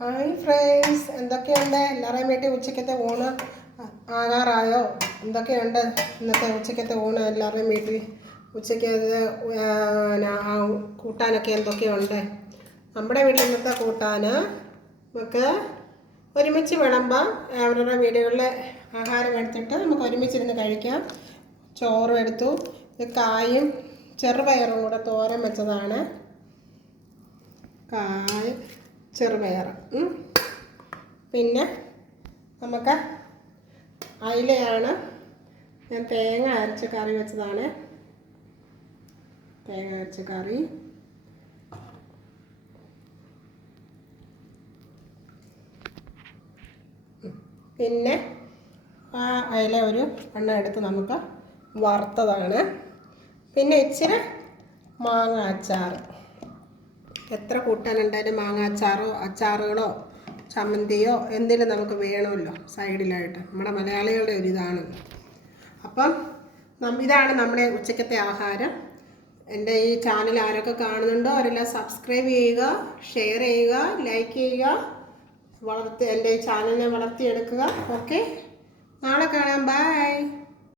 Hi friends, എന്തൊക്കെയുണ്ട്? എല്ലാവരുടെയും വീട്ടിൽ ഉച്ചക്കത്തെ ഊണ് ആകാറായോ? എന്തൊക്കെയുണ്ട് ഇന്നത്തെ ഉച്ചക്കത്തെ ഊണ്? എല്ലാവരുടെയും വീട്ടിൽ ഉച്ചയ്ക്ക് കൂട്ടാനൊക്കെ എന്തൊക്കെയുണ്ട്? നമ്മുടെ വീട്ടിൽ ഇന്നത്തെ കൂട്ടാൻ നമുക്ക് ഒരുമിച്ച് വിളമ്പാം. അവരുടെ വീടുകളിലെ ആഹാരം എടുത്തിട്ട് നമുക്ക് ഒരുമിച്ചിരുന്ന് കഴിക്കാം. ചോറും എടുത്തു, കായും ചെറുപയറും കൂടെ തോരൻ വെച്ചതാണ്. കായ് ചെറുപയർ, പിന്നെ നമുക്ക് അയിലയാണ്. ഞാൻ തേങ്ങ അരച്ച് കറി വെച്ചതാണ്. തേങ്ങ അരച്ച് കറി, പിന്നെ ആ അയില ഒരു എണ്ണ എടുത്ത് നമുക്ക് വറുത്തതാണ്. പിന്നെ ഇച്ചിരി മാങ്ങ അച്ചാർ. എത്ര കൂട്ടാനുണ്ടായാലും മാങ്ങ അച്ചാറുകളോ ചമ്മന്തിയോ എന്തെങ്കിലും നമുക്ക് വേണമല്ലോ സൈഡിലായിട്ട്. നമ്മുടെ മലയാളികളുടെ ഒരിതാണ്. അപ്പം ഇതാണ് നമ്മുടെ ഉച്ചക്കത്തെ ആഹാരം. എൻ്റെ ഈ ചാനൽ ആരൊക്കെ കാണുന്നുണ്ടോ അവരെല്ലാം സബ്സ്ക്രൈബ് ചെയ്യുക, ഷെയർ ചെയ്യുക, ലൈക്ക് ചെയ്യുക. എൻ്റെ ഈ ചാനലിനെ വളർത്തിയെടുക്കുക. ഓക്കെ, നാളെ കാണാം. ബൈ.